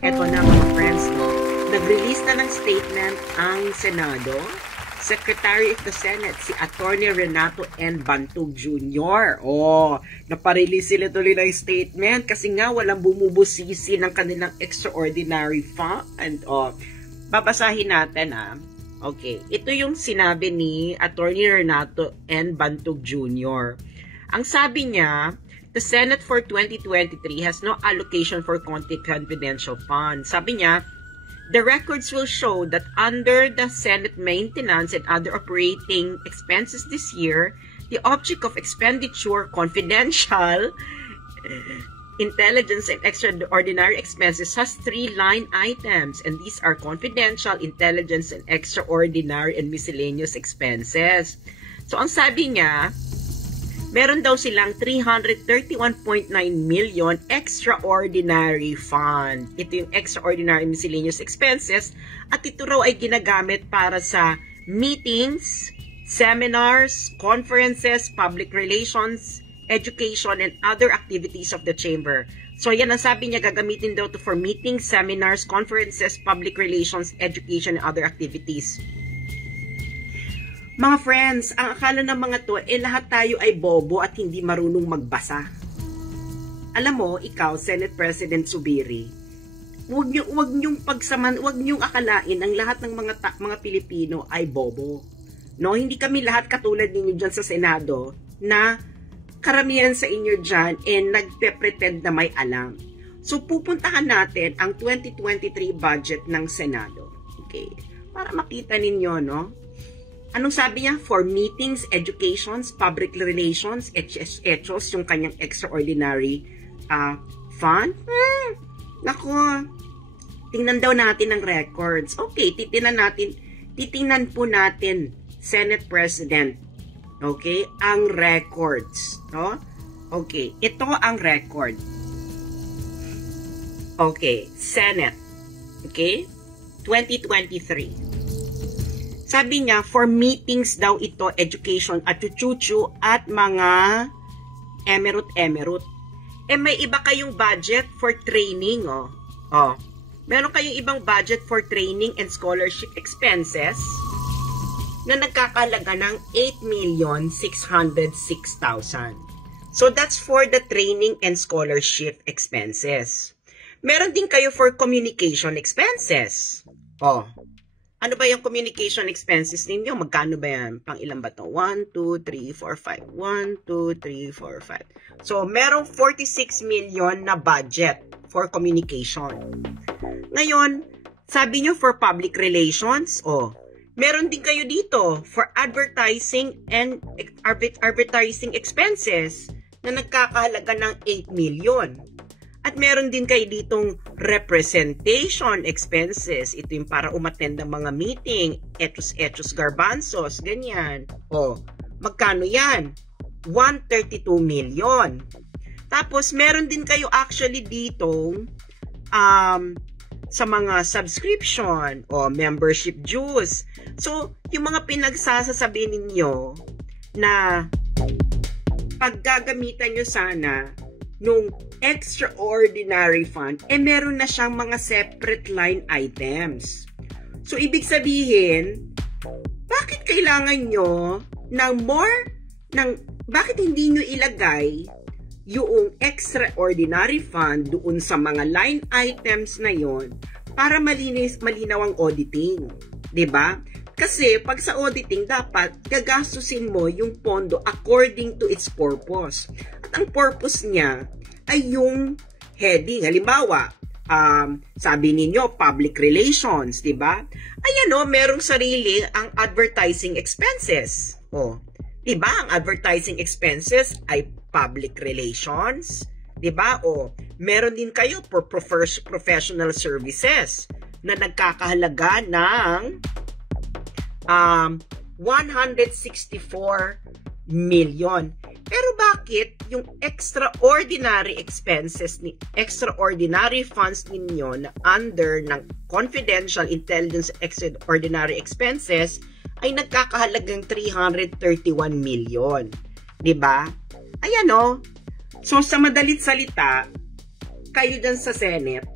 Eto na mga friends, no? Nag-release na ng statement ang Senado. Secretary of the Senate, si Attorney Renato N. Bantug Jr. Naparelease sila tuloy ng statement kasi nga walang bumubusisi ng kanilang extraordinary fund. Babasahin natin Okay, ito yung sinabi ni Attorney Renato N. Bantug Jr. Ang sabi niya, the Senate for 2023 has no allocation for confidential funds. Sabi niya, the records will show that under the Senate maintenance and other operating expenses this year, the object of expenditure, confidential, intelligence, and extraordinary expenses has 3 line items, and these are confidential, intelligence, and extraordinary and miscellaneous expenses. So, ang sabi niya, meron daw silang 331.9 million extraordinary fund. Ito yung extraordinary miscellaneous expenses at ito raw ay ginagamit para sa meetings, seminars, conferences, public relations, education, and other activities of the chamber. So yan ang sabi niya, gagamitin daw to for meetings, seminars, conferences, public relations, education, and other activities. Mga friends, ang akala ng mga to, lahat tayo ay bobo at hindi marunong magbasa. Alam mo, ikaw, Senate President Zubiri, huwag niyong akalain ang lahat ng mga Pilipino ay bobo. No, hindi kami lahat katulad ninyo dyan sa Senado na karamihan sa inyo dyan nagpe-pretend na may alam. So, pupuntahan natin ang 2023 budget ng Senado. Okay, para makita ninyo, no? Anong sabi niya? For meetings, educations, public relations, HSHOs, yung kanyang extraordinary fund. Nako, tingnan daw natin ang records. Okay, titingnan po natin, Senate President. Okay, ang records. No? Okay, ito ang record. Okay, Senate. Okay, 2023. Sabi niya, for meetings daw ito, education at chuchuchu at mga emerut. May iba kayong budget for training, Meron kayong ibang budget for training and scholarship expenses na nagkakalaga ng 8,606,000. So that's for the training and scholarship expenses. Meron din kayo for communication expenses. Ano ba yung communication expenses ninyo? Magkano ba yan? Pang ilan ba to? 1, 2, 3, 4, 5. 1, 2, 3, 4, 5. So, merong 46 million na budget for communication. Ngayon, sabi nyo for public relations, meron din kayo dito for advertising and advertising expenses na nagkakahalaga ng 8 million. At meron din kayo ditong representation expenses. Ito yung para umattend ng mga meeting, etos garbanzos, ganyan. Magkano yan? 132 million. Tapos meron din kayo actually ditong sa mga subscription o membership dues. So, yung mga pinagsasasabi ninyo na paggagamitan nyo sana nung extraordinary fund, meron na siyang mga separate line items. So, ibig sabihin, bakit kailangan nyo bakit hindi nyo ilagay yung extraordinary fund doon sa mga line items na yon para malinaw ang auditing, 'di ba? Kasi pag sa auditing dapat gagastusin mo yung pondo according to its purpose. At ang purpose niya ay yung heading. Halimbawa, sabi ninyo public relations, 'di ba? Ayan merong sarili ang advertising expenses. 'Di ba? Ang advertising expenses ay public relations, 'di ba? Meron din kayo for professional services na nagkakahalaga ng 164 million. Pero bakit yung extraordinary expenses extraordinary funds ninyo na under ng confidential, intelligence, extraordinary expenses ay nagkakahalagang 331 million? 'Di ba? Ayan So sa madalit salita, kayo dyan sa Senate,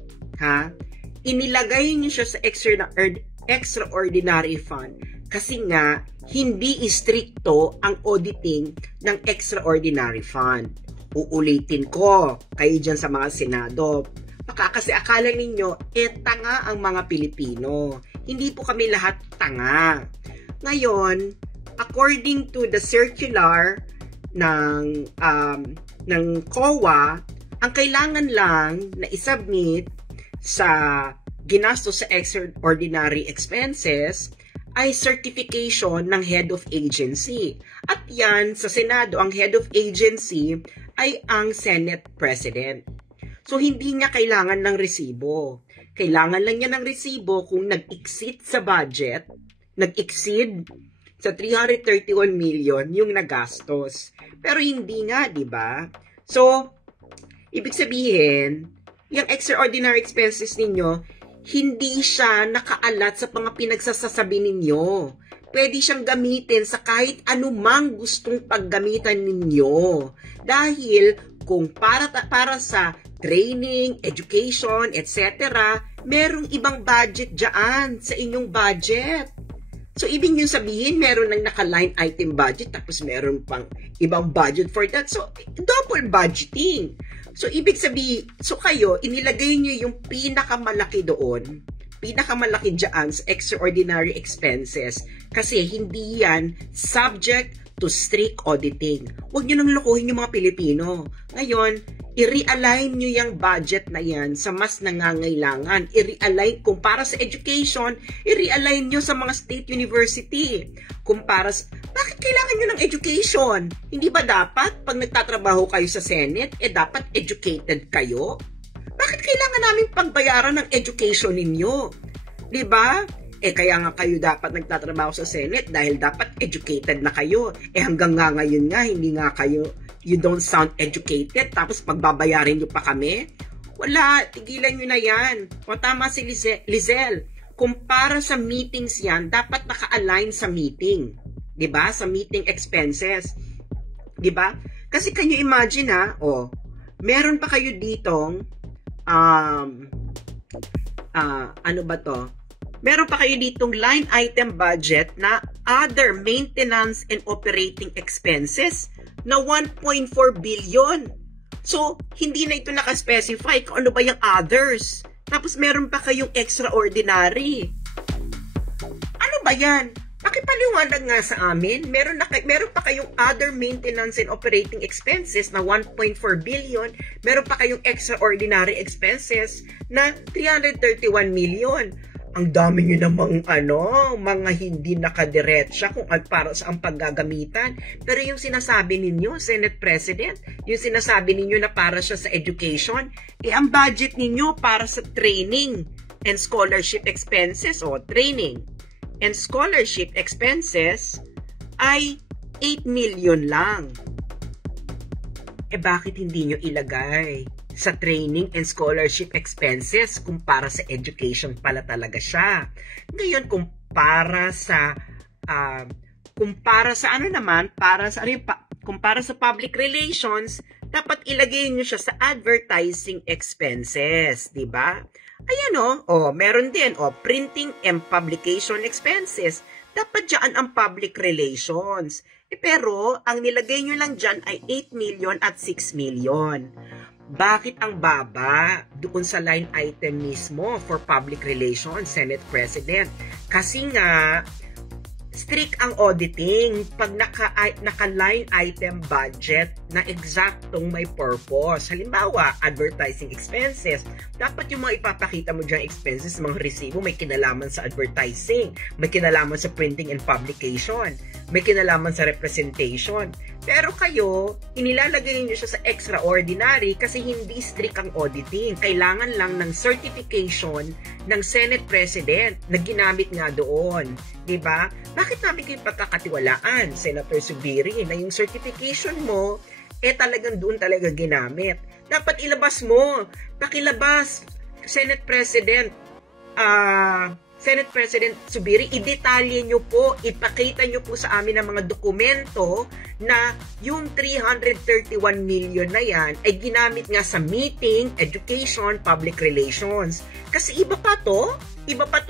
inilagay niyo siya sa extraordinary fund kasi nga hindi istrikto ang auditing ng extraordinary fund. Uulitin ko kayo dyan sa mga Senado. Baka kasi akala ninyo, tanga ang mga Pilipino. Hindi po kami lahat tanga. Ngayon, according to the circular ng COA, ang kailangan lang na isubmit sa ginastos sa extraordinary expenses ay certification ng head of agency. At yan, sa Senado, ang head of agency ay ang Senate President. So, hindi niya kailangan ng resibo. Kailangan lang niya ng resibo kung nag-exceed sa budget, nag-exceed sa 331 million yung nagastos. Pero hindi nga, di ba? So, ibig sabihin, yung extraordinary expenses ninyo, hindi siya nakaalat sa mga pinagsasasabi ninyo. Pwede siyang gamitin sa kahit anumang gustong paggamitan ninyo. Dahil kung para sa training, education, etc., merong ibang budget dyan sa inyong budget. So, ibig nyo sabihin, meron ng naka-line item budget, tapos meron pang ibang budget for that. So, double budgeting. So, ibig sabihin, so kayo, inilagay nyo yung pinakamalaki doon, pinakamalaki dyan sa extraordinary expenses, kasi hindi yan subject to strict auditing. Huwag nyo nang lokohin yung mga Pilipino. Ngayon, i-realign nyo yung budget na yan sa mas nangangailangan. I-realign, kung para sa education, i-realign nyo sa mga state university. Kung para sa, bakit kailangan nyo ng education? Hindi ba dapat, pag nagtatrabaho kayo sa Senate, dapat educated kayo? Bakit kailangan namin pagbayaran ng education ninyo? Diba? Kaya nga kayo dapat nagtatrabaho sa Senate dahil dapat educated na kayo. Hanggang nga ngayon nga, hindi nga kayo, you don't sound educated, tapos pagbabayarin nyo pa kami? Wala, tigilan nyo na yan. O tama si Lizelle, kung para sa meetings yan, dapat naka-align sa meeting. Diba? Sa meeting expenses. Diba? Kasi can you imagine meron pa kayo ditong, ano ba to? Meron pa kayo ditong line item budget na other maintenance and operating expenses na 1.4 billion. So, hindi na ito nakaspecify kung ano ba yung others. Tapos meron pa kayong extraordinary. Ano ba yan? Pakipaliwanag nga sa amin. Meron pa kayong other maintenance and operating expenses na 1.4 billion. Meron pa kayong extraordinary expenses na 331 million. Ang dami nyo namang mga hindi nakadiretsa kung para sa ang paggagamitan. Pero yung sinasabi ninyo, Senate President, yung sinasabi ninyo na para siya sa education, ang budget ninyo para sa training and scholarship expenses o training and scholarship expenses ay 8 million lang. Bakit hindi nyo ilagay sa training and scholarship expenses kung para sa education pala talaga siya? Ngayon, kung para sa public relations, dapat ilagay niyo siya sa advertising expenses, di ba? Ayan meron din printing and publication expenses. Dapat diyan ang public relations. Pero ang nilagay niyo lang diyan ay 8 million at 6 million. Bakit ang baba doon sa line item mismo for public relations, Senate President? Kasi nga, strict ang auditing pag naka-line item budget na eksaktong may purpose. Halimbawa, advertising expenses. Dapat yung mga ipapakita mo dyan expenses, mga resibo, may kinalaman sa advertising, may kinalaman sa printing and publication, may kinalaman sa representation. Pero kayo, inilalagay niyo siya sa extraordinary kasi hindi strict ang auditing. Kailangan lang ng certification ng Senate President na ginamit nga doon. Diba? Bakit namin kayo pagkakatiwalaan, Senator Subiri, na yung certification mo, talagang doon talaga ginamit? Dapat ilabas mo. Pakilabas, Senate President Senate President Zubiri, idetalye nyo po, ipakita nyo po sa amin ang mga dokumento na yung 331 million na yan ay ginamit nga sa meeting, education, public relations. Kasi iba pa to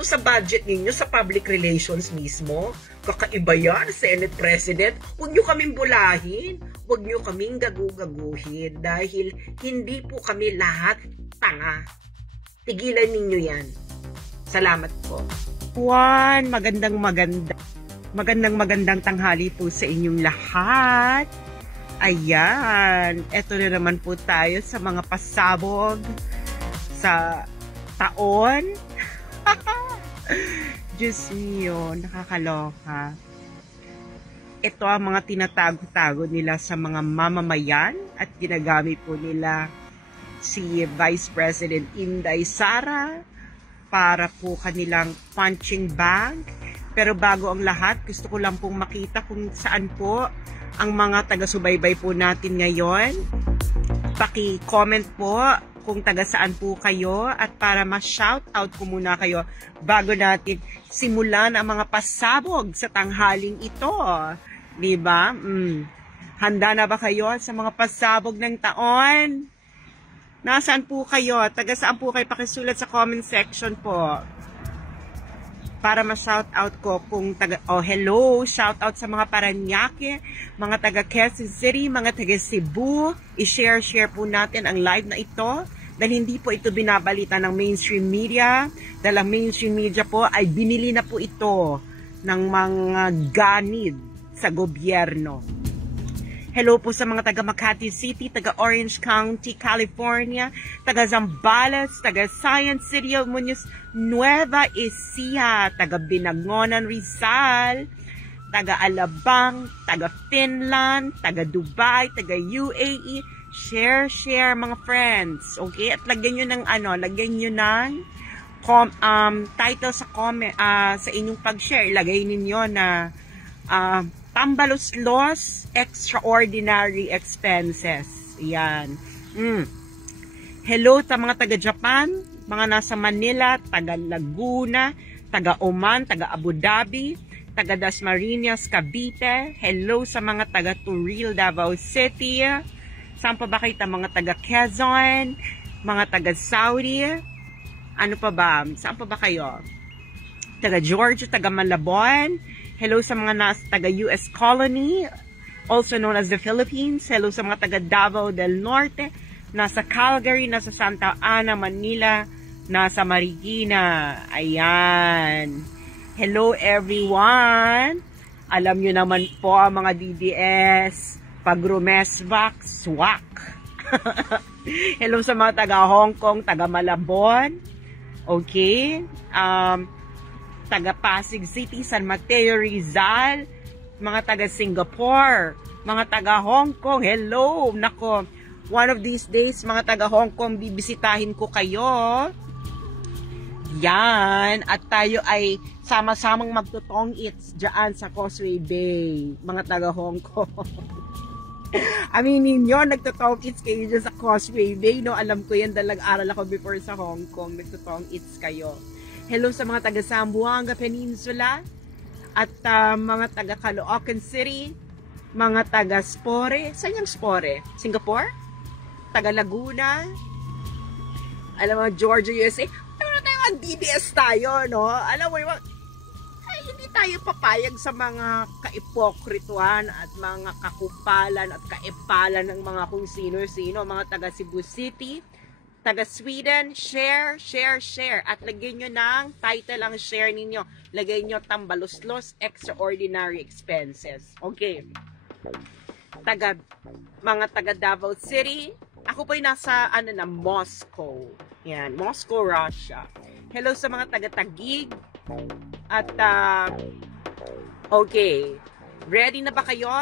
sa budget ninyo, sa public relations mismo. Kakaiba yan, Senate President. Huwag nyo kaming bulahin, huwag nyo kaming gagugaguhin dahil hindi po kami lahat tanga. Tigilan ninyo yan. Salamat po. Juan, magandang tanghali po sa inyong lahat. Ayan, eto na naman po tayo sa mga pasabog sa taon. Diyos mio, nakakaloka. Ito ang mga tinatago-tago nila sa mga mamamayan at ginagamit po nila si Vice President Inday Sara para po kanilang punching bag. Pero bago ang lahat, gusto ko lang pong makita kung saan po ang mga taga-subaybay po natin ngayon. Paki-comment po kung taga saan po kayo at para ma-shoutout ko muna kayo bago natin simulan ang mga pasabog sa tanghaling ito. Diba? Handa na ba kayo sa mga pasabog ng taon? Nasaan po kayo? Taga saan po kayo? Pakisulat sa comment section po. Para ma-shoutout ko kung taga... Oh, hello! Shoutout sa mga Paranaque, mga taga Quezon City, mga taga Cebu. I-share po natin ang live na ito. Dahil hindi po ito binabalita ng mainstream media. Dahil ang mainstream media po ay binili na po ito ng mga ganid sa gobyerno. Hello po sa mga taga Makati City, taga Orange County, California, taga Zambales, taga Science City of Muñoz, Nueva Ecija, taga Binangonan, Rizal, taga Alabang, taga Finland, taga Dubai, taga UAE. Share mga friends. Okay? At lagyan nyo ng lagyan nyo ng title sa comment, sa inyong pag-share. Ilagay ninyo na Tambaluslos Extraordinary Expenses. Yan. Hello sa mga taga-Japan, mga nasa Manila, taga Laguna, taga Oman, taga Abu Dhabi, taga Dasmariñas, Cavite. Hello sa mga taga Turil, Davao City. Saan pa ba kayo? Mga taga Quezon, mga taga Saudi. Ano pa ba? Saan pa ba kayo? Taga Georgia, taga Malabon. Hello sa mga nasa taga US Colony, also known as the Philippines. Hello sa mga taga Davao del Norte, nasa Calgary, nasa Santa Ana, Manila, nasa Marikina. Ayan. Hello everyone. Alam nyo naman po mga DDS, pag rumesbak, swak. Hello sa mga taga Hong Kong, taga Malabon. Okay. Taga Pasig City, San Mateo, Rizal, mga taga Singapore, mga taga Hong Kong, hello! Nako, one of these days, mga taga Hong Kong, bibisitahin ko kayo. Yan, at tayo ay sama-samang magtutong its dyan sa Causeway Bay, mga taga Hong Kong. Aminin nyo, nagtutong its kayo dyan sa Causeway Bay, no? Alam ko yan, dalag-aral ako before sa Hong Kong, nagtutong its kayo. Hello sa mga taga Zamboanga Peninsula at mga taga Caloocan City, mga taga Spore. Saan yung Spore? Singapore? Taga Laguna? Alam mo, Georgia, USA. Alam mo tayo, DBS tayo, no? Alam mo, hindi tayo papayag sa mga kaipokrituan at mga kakupalan at kaipalan ng mga kung sino-sino, mga taga Cebu City, taga Sweden. Share. At lagyan nyo ng title ang share ninyo. Lagay nyo Tambaluslos Extraordinary Expenses. Okay. Mga taga Davao City. Ako po ay nasa Moscow. Yan, Moscow, Russia. Hello sa mga taga Taguig. At okay. Ready na ba kayo?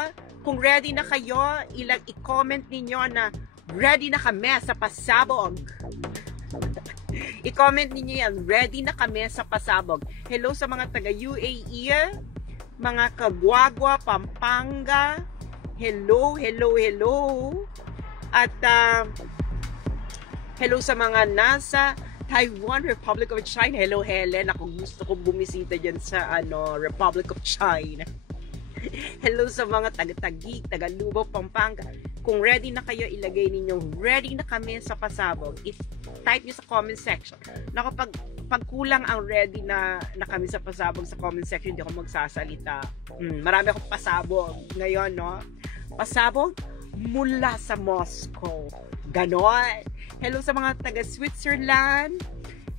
Kung ready na kayo, i-comment ninyo na ready na kami sa pasabog. I-comment ninyo yan. Ready na kami sa pasabog. Hello sa mga taga UAE, mga Kagwagwa, Pampanga. Hello. At hello sa mga nasa Taiwan, Republic of China. Hello, Helen. Ako gusto kong bumisita dyan sa Republic of China. Hello sa mga taga-Taguig, taga-Lubao, Pampanga. Kung ready na kayo, ilagay ninyong ready na kami sa pasabog. Type nyo sa comment section. Naku, pag kulang ang ready na kami sa pasabog sa comment section, hindi ako magsasalita. Marami akong pasabog ngayon, no? Pasabog mula sa Moscow. Ganon. Hello sa mga taga-Switzerland.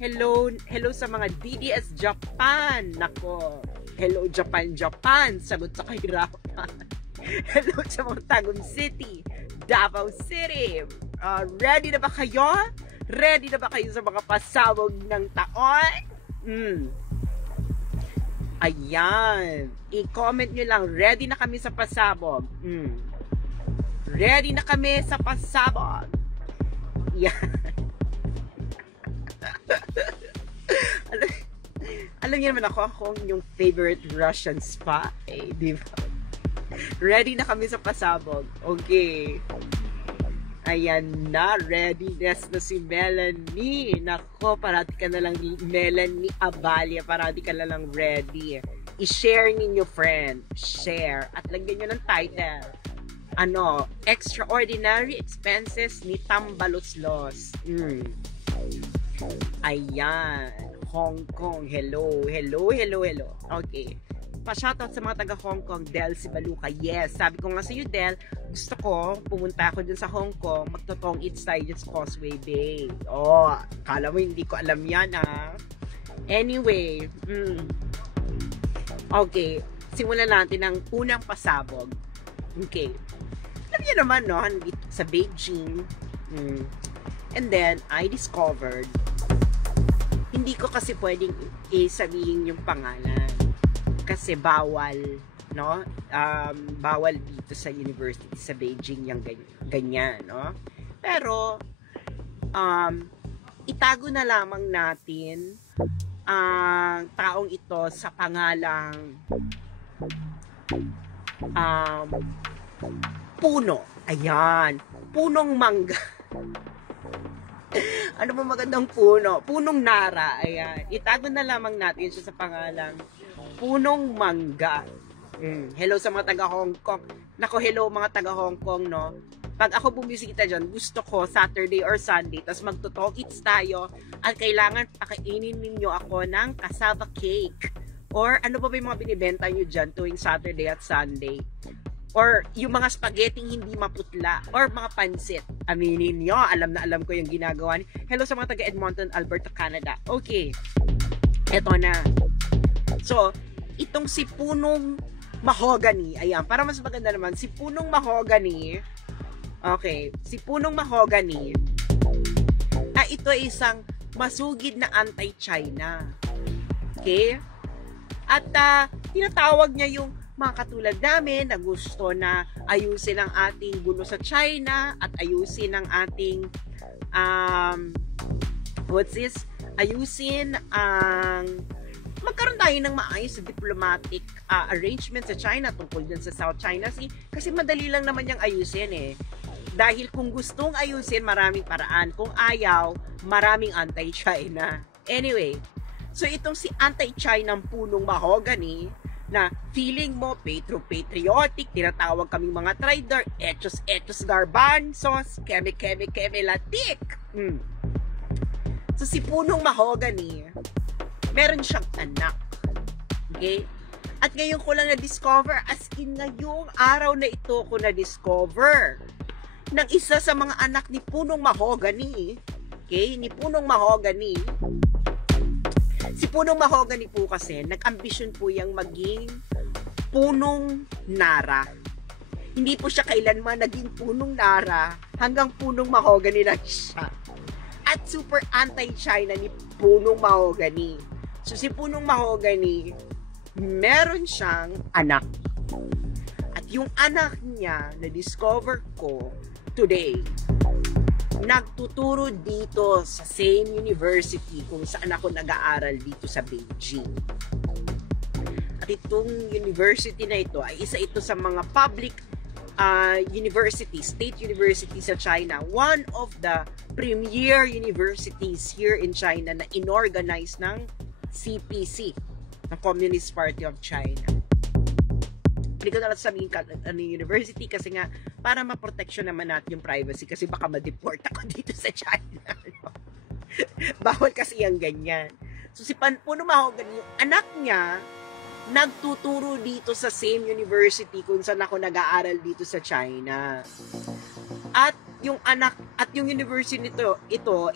Hello sa mga DDS Japan. Nako. Hello, Japan. Sagot sa kahirapan. Hello sa mga Tagum City, Davao City. Ready na ba kayo? Ready na ba kayo sa mga pasabog ng taon? Ayan. I-comment nyo lang, ready na kami sa pasabog. Ready na kami sa pasabog. Yan. Alam niyo naman akong yung favorite Russian spy, di ba? Ready na kami sa pasabog. Okay. Ayan na, readiness na si Melanie. Nako, parati ka na lang, Melanie Abalia, parati ka na lang ready. I-share ninyo, friend. Share. At lagyan nyo ng title. Extraordinary Expenses ni Tambaloslos. Ayan. Hong Kong. Hello. Okay. Pa-shoutout sa mga taga Hong Kong, Del Sibaluka. Yes, sabi ko nga sa iyo, Del, gusto ko, pumunta ako dun sa Hong Kong, magtotong eats tayo dun sa Causeway Bay. Kala mo hindi ko alam yan, ha? Anyway, okay, simulan natin ang unang pasabog. Okay. Alam niyo naman, no, sa Beijing, and then, I discovered, hindi ko kasi pwedeng sabihin yung pangalan. Kasi bawal, no? Bawal dito sa university sa Beijing yung ganyan, no? Pero itago na lamang natin ang taong ito sa pangalang Puno. Ayan, punong mangga. Ano ba magandang puno? Punong Nara. Ayan, itago na lamang natin siya sa pangalang Punong Mangga. Hello sa mga taga Hong Kong. Nako, hello mga taga Hong Kong, no? Pag ako bumisita dyan, gusto ko Saturday or Sunday, tapos magto-talk eats tayo, at kailangan pakainin ninyo ako ng cassava cake. Or ano ba yung mga binibenta nyo dyan tuwing Saturday at Sunday? Or yung mga spaghetti hindi maputla, or mga pansit. Aminin nyo, alam na alam ko yung ginagawa ni. Hello sa mga taga Edmonton, Alberta, Canada. Okay, eto na. So, itong si Punong Mahogany, ayan, para mas maganda naman, si Punong Mahogany, okay, si Punong Mahogany, ito ay isang masugid na anti-China. Okay? At tinatawag niya yung mga katulad namin na gusto na ayusin ang ating gulo sa China at ayusin ang ating magkaroon tayo ng maayos sa diplomatic arrangement sa China tungkol dyan sa South China Sea, kasi madali lang naman yung ayusin eh. Dahil kung gustong ayusin, maraming paraan. Kung ayaw, maraming anti-China. Anyway, so itong si anti-China ng Punong Mahogany, na feeling mo patriotic, tinatawag kaming mga trader, etos garbanzos, keme latik. So si Punong Mahogany, meron siyang anak. Okay? At ngayon ko lang na-discover, as in ngayong araw na ito ko na-discover, ng isa sa mga anak ni Punong Mahogany. Okay? Ni Punong Mahogany. Si Punong Mahogany po kasi, nag-ambisyon po yung maging Punong Nara. Hindi po siya kailanman naging Punong Nara, hanggang Punong Mahogany lang siya. At super anti-China ni Punong Mahogany. So si Punong Mahogany, meron siyang anak. At yung anak niya, na-discover ko today, nagtuturo dito sa same university kung saan ako nag-aaral dito sa Beijing. At itong university na ito ay isa ito sa mga public university, state university sa China. One of the premier universities here in China na inorganize ng CPC, ng Communist Party of China. Hindi ko na lang sabihin ano university kasi nga para ma-protection naman natin yung privacy kasi baka ma-deport ako dito sa China. No? Bawal kasi yung ganyan. So si Puno Mahogany, yung anak niya, nagtuturo dito sa same university kung saan ako nag-aaral dito sa China. At yung university nito,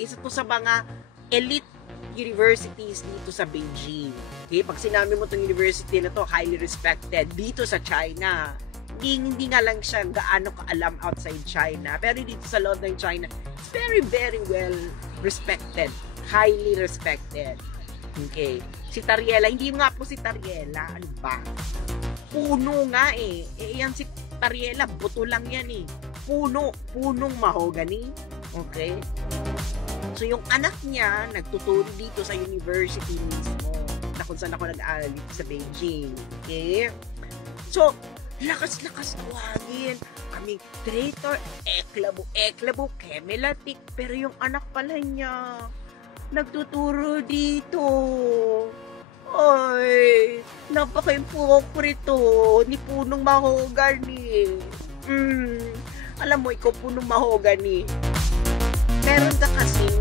isa to sa mga elite universities dito sa Beijing. Okay, pag sinabi mo tong university na to, highly respected dito sa China. Hindi nga lang siya gaano kaalam outside China, pero dito sa loob ng China, it's very, very well respected. Highly respected. Okay. Si Tariela, hindi nga po si Tariela. Ano ba? Puno nga eh. Yan si Tariela, buto lang yan eh. Punong mahogany. Okay? So, yung anak niya, nagtuturo dito sa university mismo, na kung saan ako nag-aaral dito sa Beijing. Okay? So, lakas-lakas tawagin. Kaming traitor, eklabo, kemelatik. Pero yung anak pala niya, nagtuturo dito. Ay, napaka-impokrito ni Punong Mahogany. Alam mo, ikaw Punong Mahogany. Meron ka kasing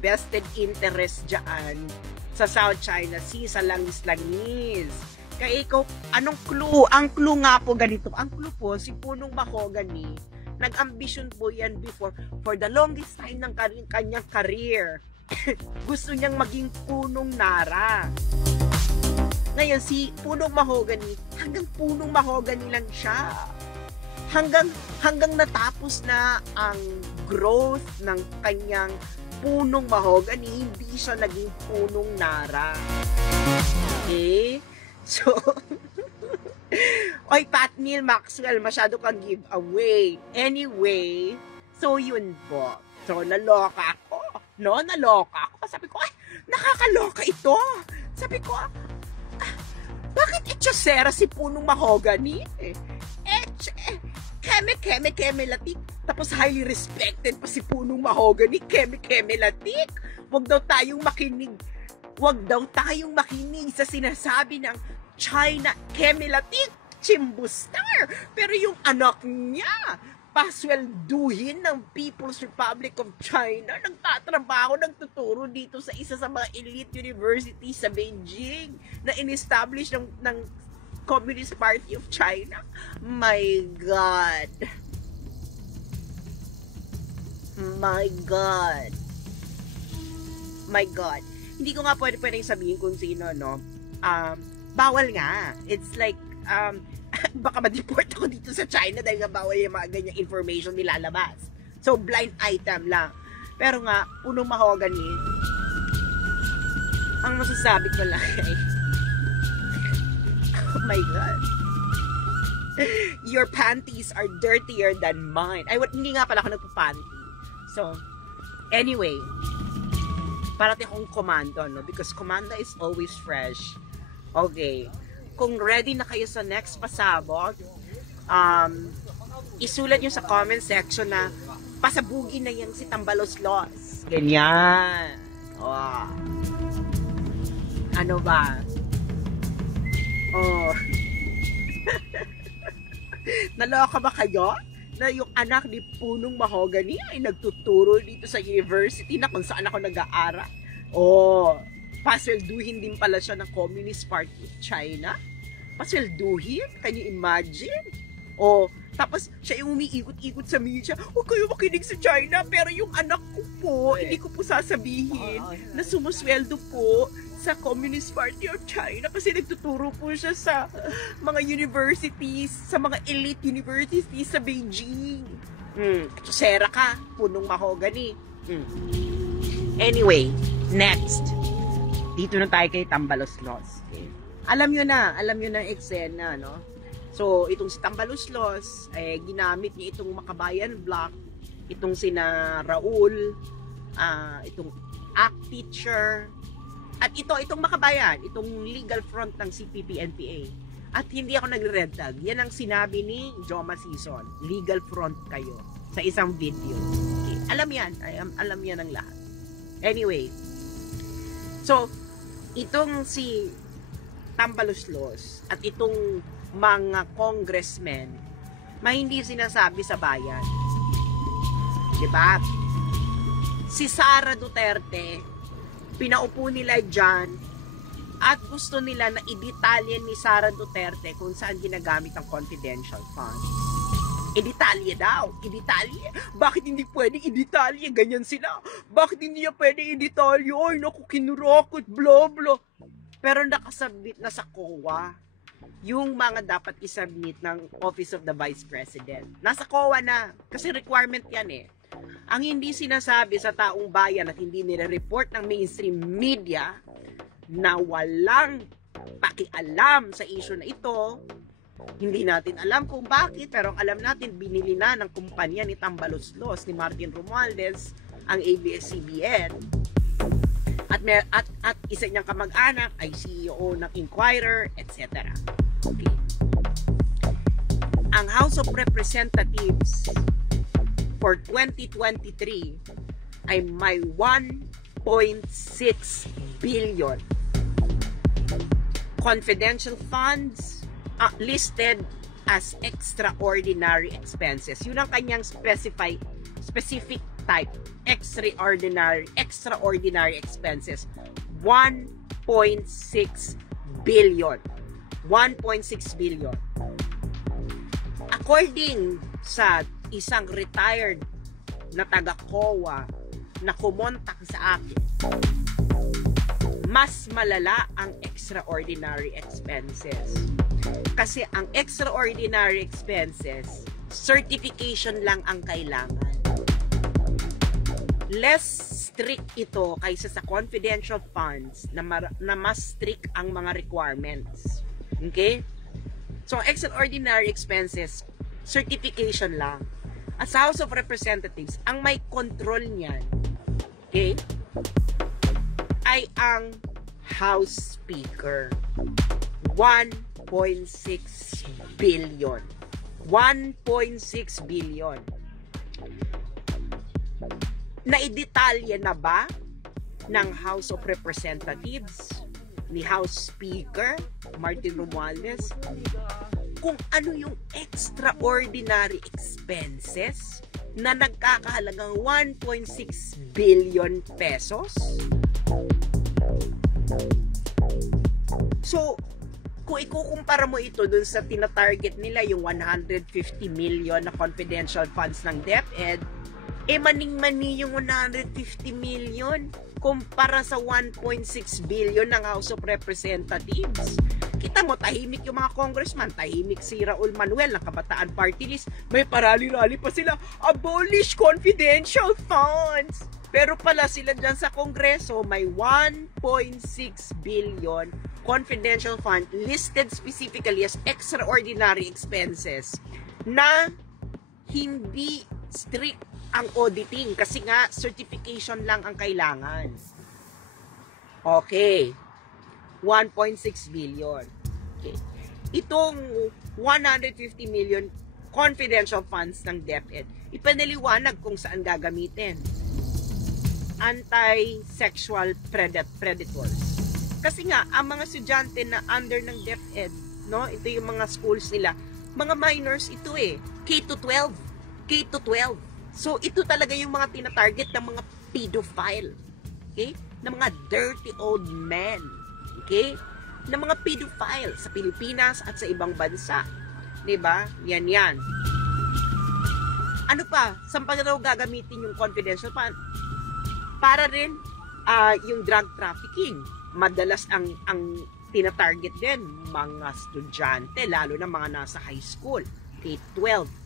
vested interest dyan sa South China Sea, sa langis-langis. Kaya ikaw, anong clue? Ang clue nga po ganito. Ang clue po, si Punong Mahogany, nag-ambition po yan before, for the longest time ng kanyang career. Gusto niyang maging punong Nara. Ngayon, si Punong Mahogany, hanggang Punong Mahogany lang siya. Hanggang natapos na ang growth ng kanyang Punong Mahogany, hindi siya naging Punong Nara. Okay? So, oy, Pat Neil Maxwell, masyado kang giveaway. Anyway, so yun po. So, naloka ako. No, naloka ako. Sabi ko, ay, nakakaloka ito. Sabi ko, bakit etchosera si Punong Mahogany? Keme latik. Tapos highly respected pa si Punong Mahogany. Keme latik. Huwag daw tayong makinig sa sinasabi ng China Kemelatik Chimbustar. Pero yung anak niya, paswelduhin ng People's Republic of China, nagtatrabaho, nagtuturo dito sa isa sa mga elite universities sa Beijing na in-establish ng Communist Party of China. My God. My God. My God. Hindi ko nga pwedeng sabihin kung sino, no? Bawal nga. It's like, baka ma-deport ako dito sa China dahil nga bawal yung mga ganyang information nilalabas. So, blind item lang. Pero nga, Punong Mahogany, ang masasabi ko lang ay, oh my God. Your panties are dirtier than mine. Hindi nga pala ako nagpa-panty. So, anyway, parati akong komando, no? Because komando is always fresh. Okay. Kung ready na kayo sa next pasabog, isulat nyo sa comment section na pasabugin na yung si Tambaloslos. Ganyan. Oh. Ano ba? Oh. Naloka ba kayo? Na yung anak ni Punong Mahogany ay nagtuturo dito sa university na kung saan ako nag-aaral. Oh. Paswelduhin din pala siya ng Communist Party of China. Paswelduhin? Can you imagine? O, tapos siya yung umiikot-ikot sa media. Huwag kayo makinig sa China, pero yung anak ko po, hindi ko po sasabihin na sumusweldo po sa Communist Party of China kasi nagtuturo po siya sa mga universities, sa mga elite universities sa Beijing. Sera ka, Punong Mahogany. Anyway, next. Dito na tayo kay Tambaloslos. Okay. Alam nyo na eksena, no? So, itong si Tambaloslos, ginamit niya itong Makabayan Block, itong sina Raul, itong ACT teacher, at itong Makabayan, itong legal front ng CPP-NPA. At hindi ako nagre-red tag. Yan ang sinabi ni Joma Season. Legal front kayo sa isang video. Okay. Alam yan. Alam yan ng lahat. Anyway. So, itong si Tambaloslos at itong mga congressmen hindi sinasabi sa bayan. Diba? Si Sara Duterte, pinaupo nila dyan at gusto nila na i-detalye ni Sara Duterte kung saan ginagamit ang confidential funds. I-detalye daw. I-detalye. Bakit hindi pwedeng i-detalye? Ganyan sila. Bakit hindi niya pwedeng i-detalye? Ay, naku, kinurakot, blah, blah. Pero nakasubmit na sa COA yung mga dapat isubmit ng Office of the Vice President. Nasa COA na. Kasi requirement yan eh. Ang hindi sinasabi sa taong bayan at hindi nire-report ng mainstream media na walang pakialam sa issue na ito, hindi natin alam kung bakit, pero alam natin, binili na ng kumpanya ni Tambaloslos, ni Martin Romualdez, ang ABS-CBN. At isa niyang kamag-anak ay CEO ng Inquirer, etc. Okay. Ang House of Representatives for 2023 ay may 1.6 billion confidential funds listed as extraordinary expenses. Yun ang kanyang specific type. Extraordinary expenses. 1.6 billion. 1.6 billion. According sa isang retired na taga-COA na kumontak sa akin, mas malala ang extraordinary expenses. Kasi ang extraordinary expenses, certification lang ang kailangan. Less strict ito kaysa sa confidential funds na mas strict ang mga requirements. Okay? So, extraordinary expenses, certification lang. At sa House of Representatives, ang may control niyan, okay, ay ang House Speaker. 1.6 billion. 1.6 billion. Naidetalye na ba ng House of Representatives ni House Speaker Martin Romualdez kung ano yung extraordinary expenses na nagkakahalagang 1.6 billion pesos? So, kung ikukumpara mo ito dun sa tina-target nila yung 150 million na confidential funds ng DepEd, maning-mani yung 150 million kumpara sa 1.6 billion ng House of Representatives. Kita mo, tahimik yung mga congressman, tahimik si Raul Manuel ng Kabataan Party List, may parali-rali pa sila, abolish confidential funds! Pero pala sila dyan sa Kongreso, may 1.6 billion confidential fund listed specifically as extraordinary expenses na hindi strict ang auditing kasi nga certification lang ang kailangan. Okay. 1.6 billion. Okay. Itong 150 million confidential funds ng DepEd, ipanaliwanag kung saan gagamitin. Anti-sexual predators. Kasi nga, ang mga estudyante na under ng DepEd, no, ito yung mga schools nila, mga minors ito K-12. K-12. So, ito talaga yung mga tina-target ng mga pedophile. Okay? Ng mga dirty old men. Okay? Ng mga pedophile sa Pilipinas at sa ibang bansa. Diba? Yan. Ano pa? Saan pa daw gagamitin yung confidential fund? Para rin yung drug trafficking. Madalas ang tina-target din mga estudyante, lalo na mga nasa high school, K-12.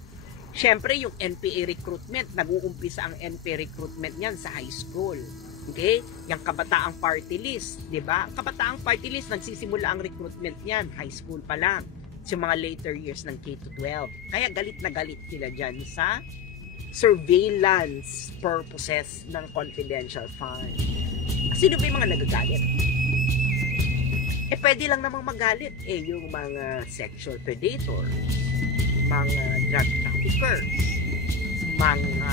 Siyempre, yung NPA recruitment, nag-uumpisa ang NPA recruitment niyan sa high school. Okay? Yung Kabataang Party List, di ba? Kabataang Party List, nagsisimula ang recruitment niyan, high school pa lang. Sa mga later years ng K-12. Kaya galit na galit sila dyan sa surveillance purposes ng confidential fund. Sino ba yung mga nagagalit? pwede lang namang magalit yung mga sexual predator, mga drug traffickers, mga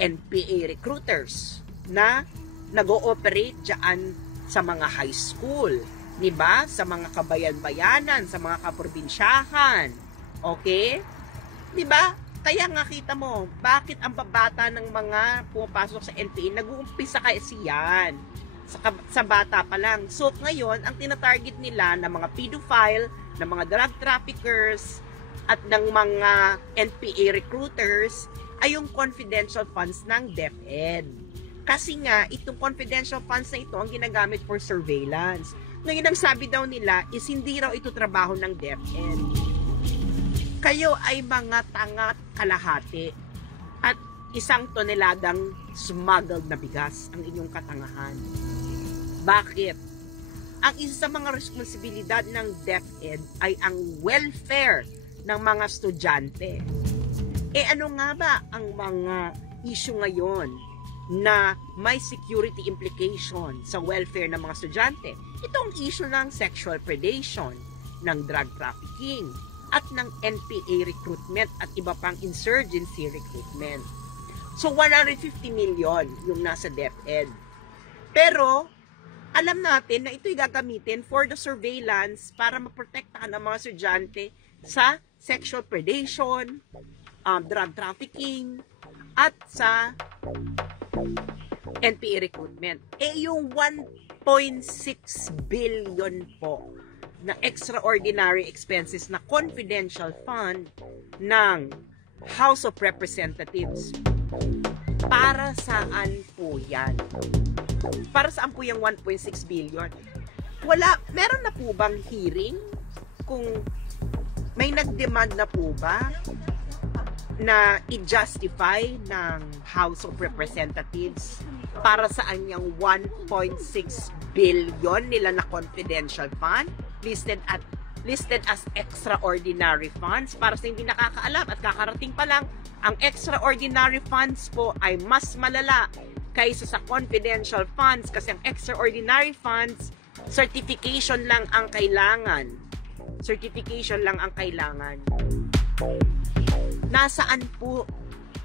NPA recruiters na nag-ooperate dyan sa mga high school, diba? Sa mga kabayan-bayanan, sa mga kaprobinsyahan. Okay? Diba? Kaya nga kita mo, bakit ang babata ng mga pumapasok sa NPA, nag-uumpisa kasi yan. Sa bata pa lang. So, ngayon, ang tinatarget nila ng mga pedophile, ng mga drug traffickers, at ng mga NPA recruiters, ay yung confidential funds ng DepEd. Kasi nga, itong confidential funds na ito ang ginagamit for surveillance. Ngayon, ang sabi daw nila is hindi raw ito trabaho ng DepEd. Kayo ay mga tanga kalahati at 1 toneladang smuggled na bigas ang inyong katangahan. Bakit? Ang isa sa mga responsibilidad ng DepEd ay ang welfare ng mga estudyante. Ano nga ba ang mga issue ngayon na may security implication sa welfare ng mga estudyante? Itong issue ng sexual predation, ng drug trafficking, at ng NPA recruitment at iba pang insurgency recruitment. So, 150 million yung nasa DepEd. Pero, alam natin na ito'y gagamitin for the surveillance para maprotektahan ang mga estudyante sa sexual predation, drug trafficking, at sa NPA recruitment. Yung 1.6 billion po na extraordinary expenses na confidential fund ng House of Representatives, para saan po yan? Para saan po yung 1.6 billion? Meron na po bang hearing? Kung may nag-demand na po ba na i-justify ng House of Representatives para saan yung 1.6 billion nila na confidential fund listed as extraordinary funds? Para sa hindi nakakaalam at kakarating pa lang, ang extraordinary funds po ay mas malala kaysa sa confidential funds kasi ang extraordinary funds, certification lang ang kailangan. Certification lang ang kailangan. Nasaan po?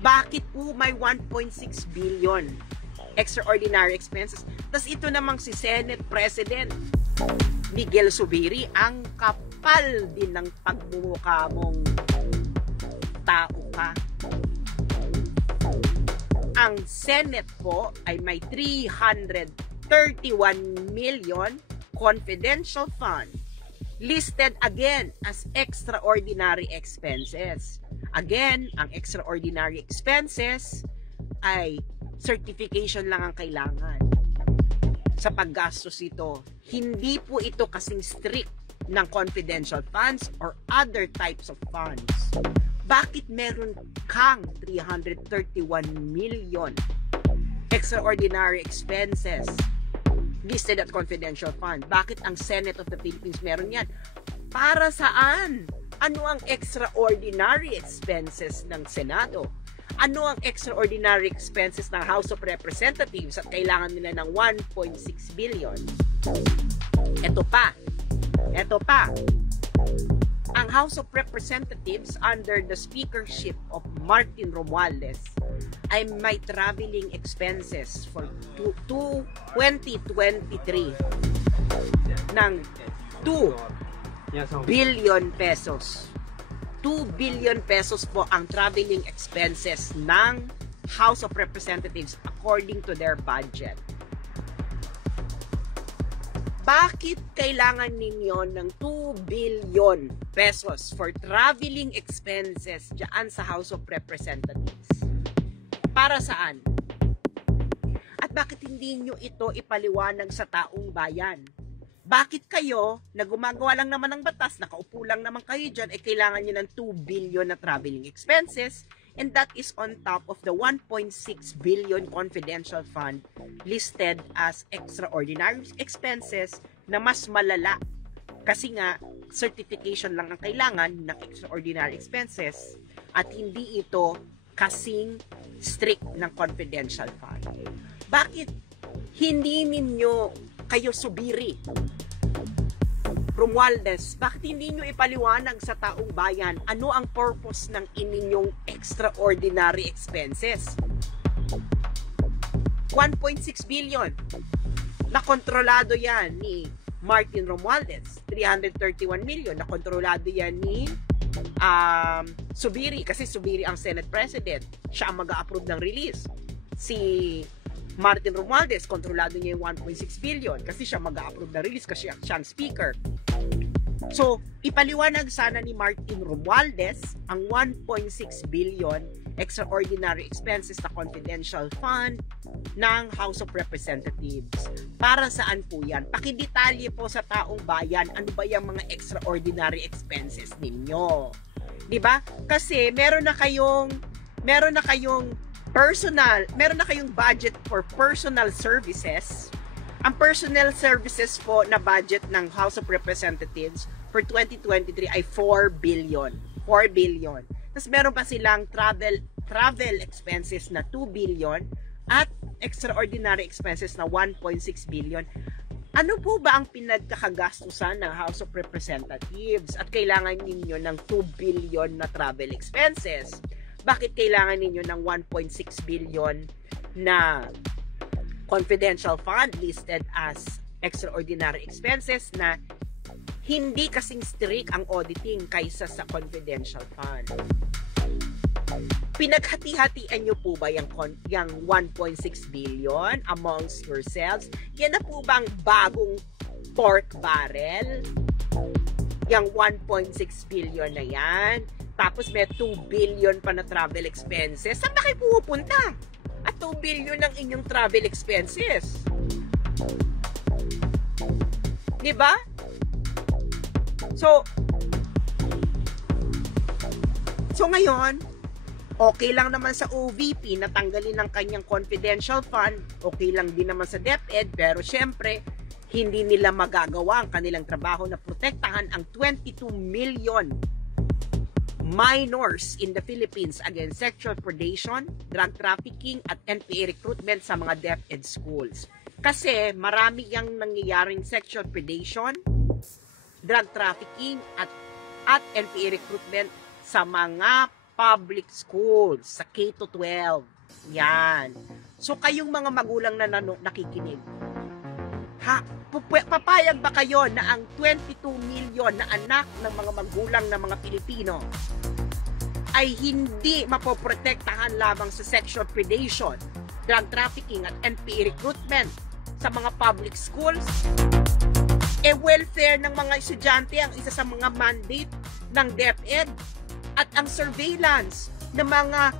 Bakit po may 1.6 billion extraordinary expenses? Tapos ito namang si Senate President Miguel Zubiri, ang kapal din ng pagmumukha mong tao ka. Ang Senate po ay may 331 million confidential fund listed again as extraordinary expenses. Again, ang extraordinary expenses ay certification lang ang kailangan sa paggastos ito. Hindi po ito kasing strict ng confidential funds or other types of funds. Bakit meron kang 331 million extraordinary expenses listed at confidential fund? Bakit ang Senate of the Philippines meron yan? Para saan? Ano ang extraordinary expenses ng Senado? Ano ang extraordinary expenses ng House of Representatives at kailangan nila ng 1.6 billion? Ito pa. Ang House of Representatives under the speakership of Martin Romualdez ay may traveling expenses for 2023 ng 2 billion pesos. 2 billion pesos po ang traveling expenses ng House of Representatives according to their budget. Bakit kailangan ninyo ng 2 billion pesos for traveling expenses dyan sa House of Representatives? Para saan? At bakit hindi nyo ito ipaliwanag sa taong bayan? Bakit kayo, na gumagawa lang naman ng batas, nakaupo lang naman kayo dyan, kailangan nyo ng 2 billion na traveling expenses, and that is on top of the 1.6 billion confidential fund listed as extraordinary expenses na mas malala. Kasi nga, certification lang ang kailangan ng extraordinary expenses at hindi ito kasing strict ng confidential fund. Bakit hindi ninyo kayo Zubiri Romualdez, bakit hindi nyo ipaliwanag sa taong bayan ano ang purpose ng ininyong extraordinary expenses? 1.6 billion. Nakontrolado yan ni Martin Romualdez. 331 million. Nakontrolado yan ni Subiri, kasi Subiri ang Senate President. Siya ang mag-a-approve ng release. Si Martin Romualdez, kontrolado niya yung 1.6 billion kasi siya mag-a-approve ng release kasi siya ang speaker. So, ipaliwanag sana ni Martin Romualdez ang 1.6 billion extraordinary expenses na confidential fund ng House of Representatives. Para saan po yan? Pakidetalye po sa taong bayan, ano ba yung mga extraordinary expenses ninyo? 'Di ba? Kasi meron na kayong budget for personal services. Ang personal services po na budget ng House of Representatives for 2023 ay 4 billion. 4 billion. Tapos meron pa silang travel expenses na 2 billion at extraordinary expenses na 1.6 billion. Ano po ba ang pinagkakagastusan ng House of Representatives at kailangan ninyo ng 2 billion na travel expenses? Bakit kailangan ninyo ng 1.6 billion na confidential fund listed as extraordinary expenses na hindi kasing strict ang auditing kaysa sa confidential fund? Pinaghati-hatian nyo po ba yung 1.6 billion amongst yourselves? Yan na po bang bagong pork barrel? Yung 1.6 billion na yan? Tapos may 2 billion pa na travel expenses. Saan ba kayo pupunta? At 2 billion ang inyong travel expenses. Diba? So ngayon, okay lang naman sa OVP na tanggalin ng kanyang confidential fund. Okay lang din naman sa DepEd. Pero syempre, hindi nila magagawa ang kanilang trabaho na protektahan ang 22 million minors in the Philippines against sexual predation, drug trafficking, at NPA recruitment sa mga DepEd schools. Kasi marami yung nangyayaring sexual predation, drug trafficking, at NPA recruitment sa mga public schools, sa K-12. Yan. So, kayong mga magulang na nakikinig, papayag ba kayo na ang 22 million na anak ng mga magulang ng mga Pilipino ay hindi mapoprotektahan lamang sa sexual predation, drug trafficking, at NPA recruitment sa mga public schools? Welfare ng mga estudyante ang isa sa mga mandate ng DepEd, at ang surveillance ng mga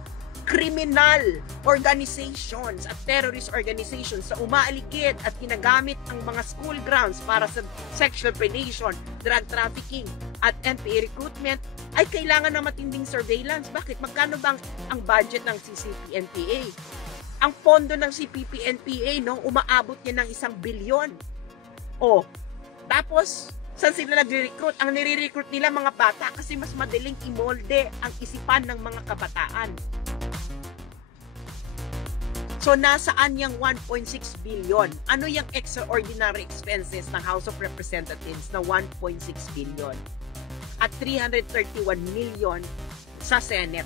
criminal organizations at terrorist organizations sa umaaligid at ginagamit ang mga school grounds para sa sexual predation, drug trafficking, at NPA recruitment ay kailangan ng matinding surveillance. Bakit? Magkano bang ang budget ng CCP-NPA? Ang pondo ng CPP-NPA, no, umaabot niya ng 1 bilyon. Tapos, saan sila nag-recruit? Ang nire-recruit nila mga bata kasi mas madaling imolde ang isipan ng mga kabataan. So, nasaan yung 1.6 billion? Ano yung extraordinary expenses ng House of Representatives na 1.6 billion? At 331 million sa Senate.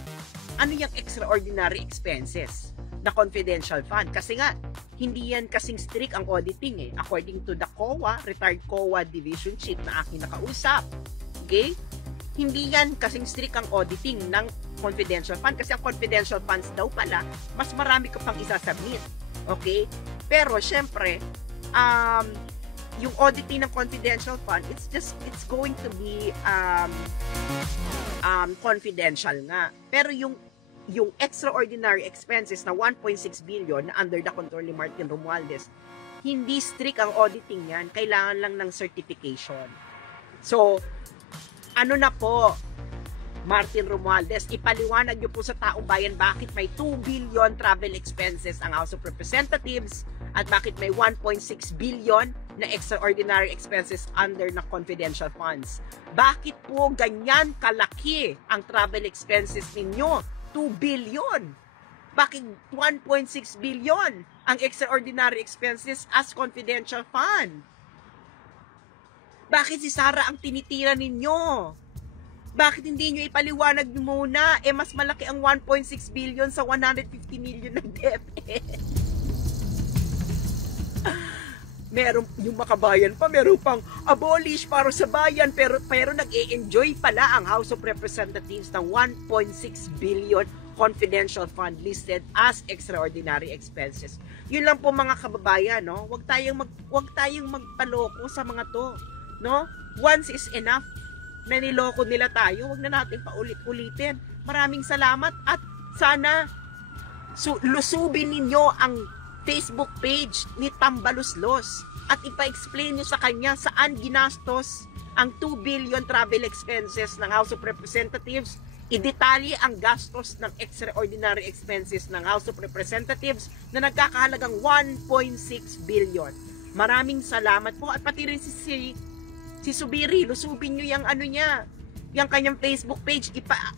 Ano yung extraordinary expenses na confidential fund? Kasi nga, hindi yan kasing strict ang auditing eh. According to the COA, retired COA Division Chief na aking nakausap. Okay? Hindi yan kasing strict ang auditing ng confidential fund kasi ang confidential funds daw pala, mas marami ka pang isasubmit. Okay? Pero syempre, yung auditing ng confidential fund, it's going to be confidential nga. Pero yung extraordinary expenses na 1.6 billion na under the control ni Martin Romualdez, hindi strict ang auditing yan. Kailangan lang ng certification. So, ano na po, Martin Romualdez, ipaliwanag niyo po sa taong bayan bakit may 2 billion travel expenses ang House of Representatives at bakit may 1.6 billion na extraordinary expenses under na confidential funds. Bakit po ganyan kalaki ang travel expenses ninyo? 2 billion. Bakit 1.6 billion ang extraordinary expenses as confidential fund? Bakit si Sara ang tinitira ninyo? Bakit hindi nyo ipaliwanag muna? Mas malaki ang 1.6 billion sa 150 million ng DepEd. Meron yung makabayan pa, meron pang abolish para sa bayan, pero nag-e-enjoy pala ang House of Representatives ng 1.6 billion confidential fund listed as extraordinary expenses. Yun lang po mga kababayan, no? Huwag tayong magpaloko sa mga to, no? Once is enough. Na niloko nila tayo, huwag na natin paulit-ulitin. Maraming salamat at sana lusubin ninyo ang Facebook page ni Tambaluslos at ipa-explain nyo sa kanya saan ginastos ang 2 billion travel expenses ng House of Representatives. Idetalye ang gastos ng extraordinary expenses ng House of Representatives na nagkakahalagang 1.6 billion. Maraming salamat po at pati rin si Subiri, lusubin nyo yung yung kanyang Facebook page,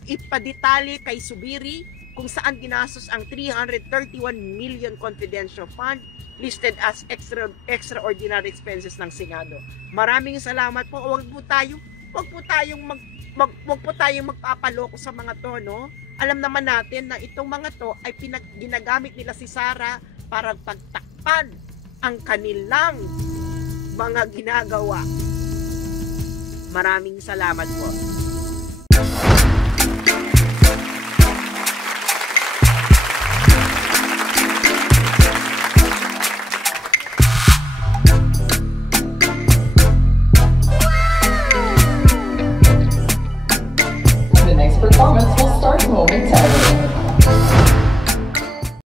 ipadetalye kay Subiri kung saan ginastos ang 331 million confidential fund listed as extraordinary expenses ng Senado. Maraming salamat po. Wag po tayong magpapaloko sa mga to, no? Alam naman natin na itong mga to ay ginagamit nila si Sara para pagtakpan ang kanilang mga ginagawa. Maraming salamat po.